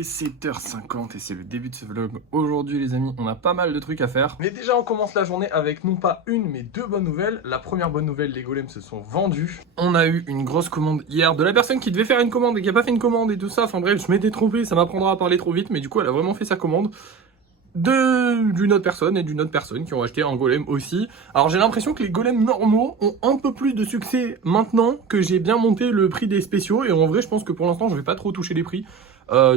est 7h50 et c'est le début de ce vlog. Aujourd'hui les amis, on a pas mal de trucs à faire. Mais déjà on commence la journée avec non pas une mais deux bonnes nouvelles. La première bonne nouvelle, les golems se sont vendus. On a eu une grosse commande hier de la personne qui devait faire une commande et qui a pas fait une commande et tout ça. Enfin bref, je m'étais trompé, ça m'apprendra à parler trop vite. Mais du coup elle a vraiment fait sa commande d'une autre personne et d'une autre personne qui ont acheté un golem aussi. Alors j'ai l'impression que les golems normaux ont un peu plus de succès maintenant que j'ai bien monté le prix des spéciaux. Et en vrai je pense que pour l'instant je vais pas trop toucher les prix.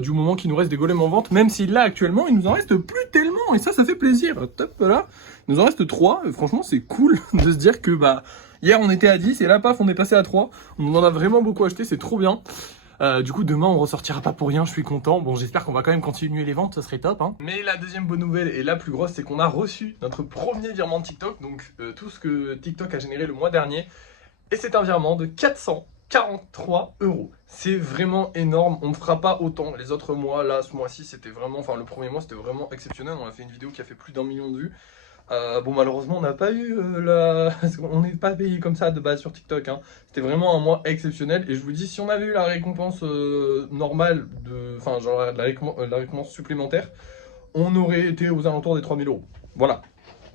Du moment qu'il nous reste des golems en vente, même si là actuellement il nous en reste plus tellement et ça fait plaisir. Top, voilà, il nous en reste 3, franchement c'est cool de se dire que bah hier on était à 10 et là paf on est passé à 3, on en a vraiment beaucoup acheté, c'est trop bien. Du coup demain on ressortira pas pour rien, je suis content. Bon j'espère qu'on va quand même continuer les ventes, ça serait top hein. Mais la deuxième bonne nouvelle et la plus grosse, c'est qu'on a reçu notre premier virement de TikTok. Donc tout ce que TikTok a généré le mois dernier. Et c'est un virement de 443 €. C'est vraiment énorme, on ne fera pas autant les autres mois. Là ce mois-ci c'était vraiment, enfin le premier mois c'était vraiment exceptionnel. On a fait une vidéo qui a fait plus d'1 million de vues. Bon malheureusement on n'a pas eu on n'est pas payé comme ça de base sur TikTok hein. C'était vraiment un mois exceptionnel et je vous dis, si on avait eu la récompense normale, enfin genre la récompense supplémentaire, on aurait été aux alentours des 3000 €. Voilà,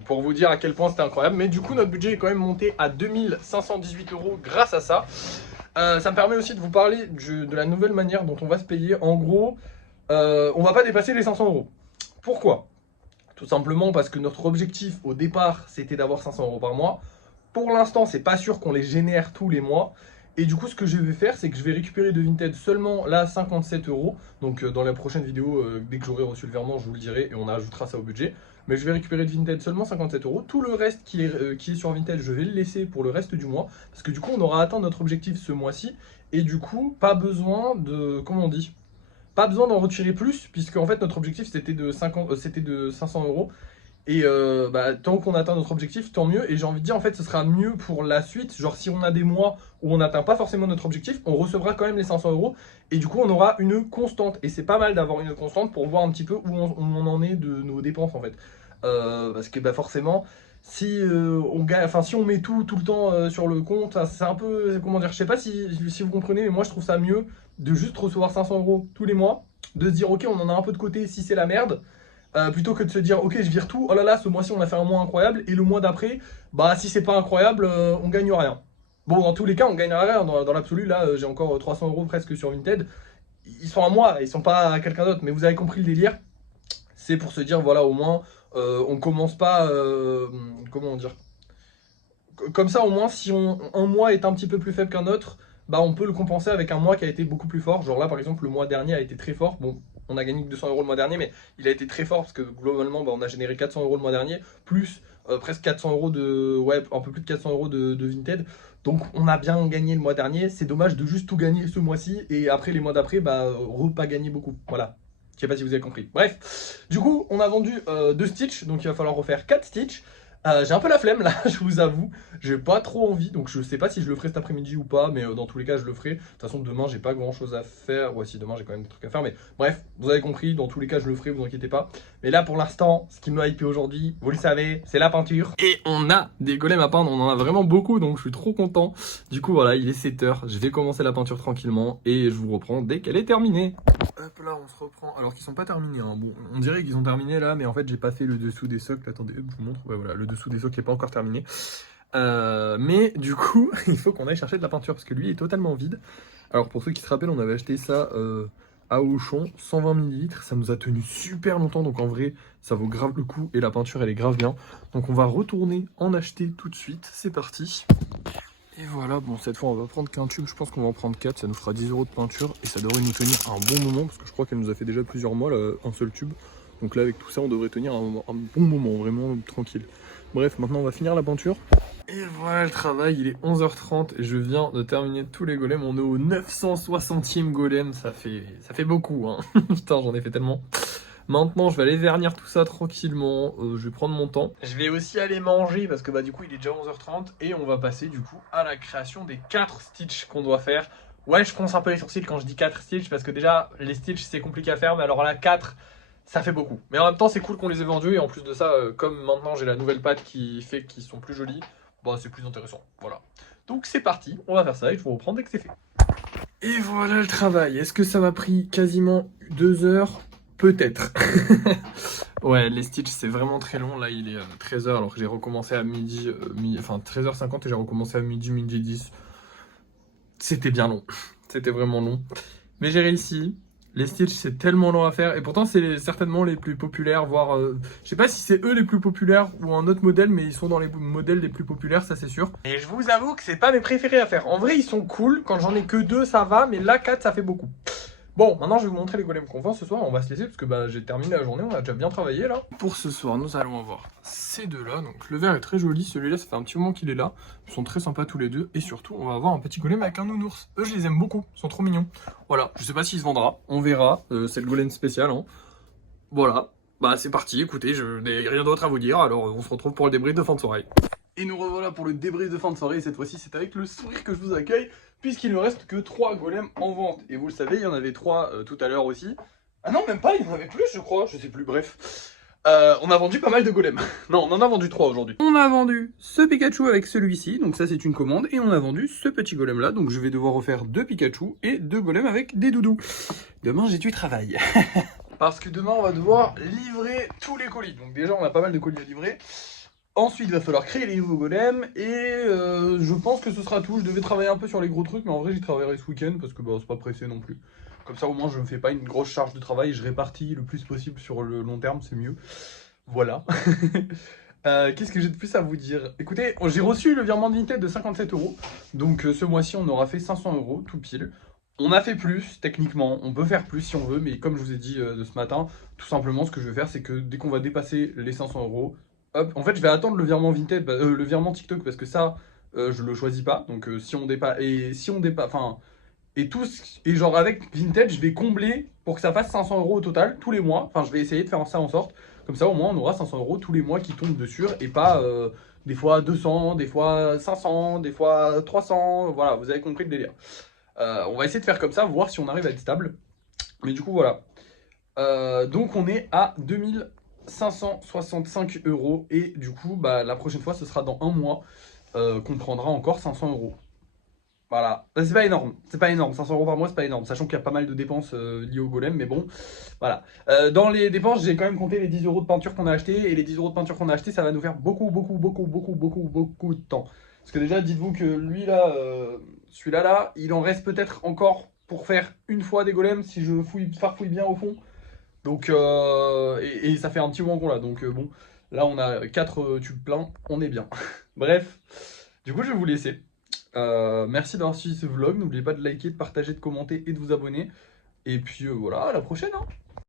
pour vous dire à quel point c'était incroyable. Mais du coup notre budget est quand même monté à 2518 € grâce à ça. Ça me permet aussi de vous parler de la nouvelle manière dont on va se payer. En gros, on va pas dépasser les 500 €. Pourquoi ? Tout simplement parce que notre objectif au départ, c'était d'avoir 500 € par mois. Pour l'instant, c'est pas sûr qu'on les génère tous les mois. Et du coup, ce que je vais faire, c'est que je vais récupérer de Vinted seulement là 57 €. Donc dans la prochaine vidéo, dès que j'aurai reçu le virement, je vous le dirai et on ajoutera ça au budget. Mais je vais récupérer de Vinted seulement 57 €. Tout le reste qui est sur Vinted, je vais le laisser pour le reste du mois. Parce que du coup, on aura atteint notre objectif ce mois-ci. Et du coup, pas besoin de... Comment on dit ? Pas besoin d'en retirer plus, puisque en fait notre objectif c'était de 500 €. Et bah, tant qu'on atteint notre objectif, tant mieux. Et j'ai envie de dire, en fait, ce sera mieux pour la suite. Genre, si on a des mois où on n'atteint pas forcément notre objectif, on recevra quand même les 500 €. Et du coup, on aura une constante. Et c'est pas mal d'avoir une constante pour voir un petit peu où on en est de nos dépenses, en fait. Parce que bah, forcément, si on gagne, enfin, si on met tout le temps sur le compte, c'est un peu, comment dire, je sais pas si vous comprenez, mais moi je trouve ça mieux de juste recevoir 500 € tous les mois, de se dire ok, on en a un peu de côté si c'est la merde. Plutôt que de se dire ok, je vire tout, oh là là, ce mois-ci on a fait un mois incroyable et le mois d'après, bah si c'est pas incroyable, on gagne rien. Bon, dans tous les cas on gagne rien, dans l'absolu. Là j'ai encore 300 € presque sur Vinted. Ils sont à moi, ils sont pas à quelqu'un d'autre, mais vous avez compris le délire. C'est pour se dire voilà, au moins on commence pas, comment dire, comme ça au moins si un mois est un petit peu plus faible qu'un autre, bah on peut le compenser avec un mois qui a été beaucoup plus fort. Genre là par exemple le mois dernier a été très fort. Bon, on a gagné que 200 € le mois dernier, mais il a été très fort parce que globalement bah, on a généré 400 € le mois dernier, plus presque 400 € de... Ouais, un peu plus de 400 € de Vinted. Donc on a bien gagné le mois dernier. C'est dommage de juste tout gagner ce mois-ci et après les mois d'après, bah pas gagner beaucoup. Voilà. Je sais pas si vous avez compris. Bref, du coup on a vendu 2 Stitch, donc il va falloir refaire 4 Stitch. J'ai un peu la flemme là, je vous avoue. J'ai pas trop envie, donc je sais pas si je le ferai cet après-midi ou pas, mais dans tous les cas je le ferai. De toute façon demain j'ai pas grand chose à faire. Ouais, si, demain j'ai quand même des trucs à faire, mais bref, vous avez compris, dans tous les cas je le ferai, vous inquiétez pas. Mais là pour l'instant, ce qui me hype aujourd'hui, vous le savez, c'est la peinture. Et on a des golems à peindre, on en a vraiment beaucoup, donc je suis trop content. Du coup voilà, il est 7h, je vais commencer la peinture tranquillement et je vous reprends dès qu'elle est terminée. Hop là, on se reprend. Alors qu'ils sont pas terminés hein. Bon, on dirait qu'ils ont terminé là, mais en fait j'ai pas fait le dessous des socles. Attendez, hop, je vous montre. Ouais voilà, le dessous des socles n'est pas encore terminé. Mais du coup, il faut qu'on aille chercher de la peinture parce que lui est totalement vide. Alors pour ceux qui se rappellent, on avait acheté ça à Auchan, 120 ml. Ça nous a tenu super longtemps, donc en vrai ça vaut grave le coup et la peinture elle est grave bien. Donc on va retourner en acheter tout de suite. C'est parti. Et voilà, bon cette fois on va prendre qu'un tube, je pense qu'on va en prendre 4, ça nous fera 10 € de peinture et ça devrait nous tenir un bon moment parce que je crois qu'elle nous a fait déjà plusieurs mois là, un seul tube. Donc là avec tout ça on devrait tenir un bon moment, vraiment tranquille. Bref, maintenant on va finir la peinture. Et voilà le travail, il est 11h30 et je viens de terminer tous les golems. On est au 960e golem, ça fait beaucoup hein. Putain, j'en ai fait tellement. Maintenant, je vais aller vernir tout ça tranquillement, je vais prendre mon temps. Je vais aussi aller manger parce que bah du coup il est déjà 11h30 et on va passer du coup à la création des 4 stitches qu'on doit faire. Ouais, je fronce un peu les sourcils quand je dis 4 stitches parce que déjà les stitches c'est compliqué à faire, mais alors là 4 ça fait beaucoup. Mais en même temps c'est cool qu'on les ait vendus et en plus de ça, comme maintenant j'ai la nouvelle pâte qui fait qu'ils sont plus jolis, bah c'est plus intéressant, voilà. Donc c'est parti, on va faire ça et je vous reprends dès que c'est fait. Et voilà le travail. Est-ce que ça m'a pris quasiment 2 heures? Peut-être. Ouais, les stitches, c'est vraiment très long. Là, il est 13 h alors que j'ai recommencé à midi, enfin 13h50 et j'ai recommencé à midi 10. C'était bien long. C'était vraiment long. Mais j'ai réussi. Les Stitch, c'est tellement long à faire. Et pourtant, c'est certainement les plus populaires, voire... je sais pas si c'est eux les plus populaires ou un autre modèle, mais ils sont dans les modèles les plus populaires, ça c'est sûr. Et je vous avoue que c'est pas mes préférés à faire. En vrai, ils sont cool. Quand j'en ai que 2, ça va. Mais là, 4, ça fait beaucoup. Bon, maintenant je vais vous montrer les golems qu'on vend ce soir. On va se laisser parce que j'ai terminé la journée, on a déjà bien travaillé là. Pour ce soir, nous allons avoir ces deux-là. Donc le vert est très joli, celui-là ça fait un petit moment qu'il est là. Ils sont très sympas tous les deux. Et surtout, on va avoir un petit golem avec un nounours. Eux, je les aime beaucoup, ils sont trop mignons. Voilà, je sais pas s'il se vendra, on verra. C'est le golem spécial. Hein. Voilà, bah c'est parti, écoutez, je n'ai rien d'autre à vous dire. Alors on se retrouve pour le débrief de fin de soirée. Et nous revoilà pour le débrief de fin de soirée. Et cette fois-ci, c'est avec le sourire que je vous accueille, puisqu'il ne reste que 3 golems en vente. Et vous le savez, il y en avait 3 tout à l'heure aussi. Ah non, même pas, il y en avait plus, je crois, je sais plus, bref. On a vendu pas mal de golems. Non, on en a vendu 3 aujourd'hui. On a vendu ce Pikachu avec celui-ci, donc ça c'est une commande. Et on a vendu ce petit golem là, donc je vais devoir refaire 2 Pikachu et 2 golems avec des doudous. Demain, j'ai du travail. Parce que demain, on va devoir livrer tous les colis. Donc déjà, on a pas mal de colis à livrer. Ensuite, il va falloir créer les nouveaux golems et je pense que ce sera tout. Je devais travailler un peu sur les gros trucs, mais en vrai, j'y travaillerai ce week-end parce que c'est pas pressé non plus. Comme ça, au moins, je me fais pas une grosse charge de travail. Je répartis le plus possible sur le long terme, c'est mieux. Voilà. Qu'est-ce que j'ai de plus à vous dire? Écoutez, j'ai reçu le virement de Vinted de 57 €. Donc ce mois-ci, on aura fait 500 € tout pile. On a fait plus, techniquement. On peut faire plus si on veut, mais comme je vous ai dit de ce matin, tout simplement, ce que je vais faire, c'est que dès qu'on va dépasser les 500 €, hop, en fait, je vais attendre le virement Vinted, le virement TikTok, parce que ça, je le choisis pas. Donc, si on dépasse, enfin, et genre avec Vinted, je vais combler pour que ça fasse 500 € au total tous les mois. Enfin, je vais essayer de faire ça en sorte. Comme ça, au moins, on aura 500 € tous les mois qui tombent dessus et pas des fois 200, des fois 500, des fois 300. Voilà, vous avez compris le délire. On va essayer de faire comme ça, voir si on arrive à être stable. Mais du coup, voilà. Donc on est à 2565 € et du coup la prochaine fois ce sera dans un mois qu'on prendra encore 500 €. Voilà, c'est pas énorme, 500 € par mois c'est pas énorme, sachant qu'il y a pas mal de dépenses liées au golem, mais bon, voilà. Dans les dépenses, j'ai quand même compté les 10 € de peinture qu'on a acheté, et les 10 € de peinture qu'on a acheté, ça va nous faire beaucoup de temps. Parce que déjà, dites-vous que lui là, celui-là là, il en reste peut-être encore pour faire une fois des golems si je farfouille bien au fond. Donc, et ça fait un petit moment qu'on l'a. Donc, bon, là, on a 4 tubes pleins. On est bien. Bref, du coup, je vais vous laisser. Merci d'avoir suivi ce vlog. N'oubliez pas de liker, de partager, de commenter et de vous abonner. Et puis, voilà, à la prochaine. Hein.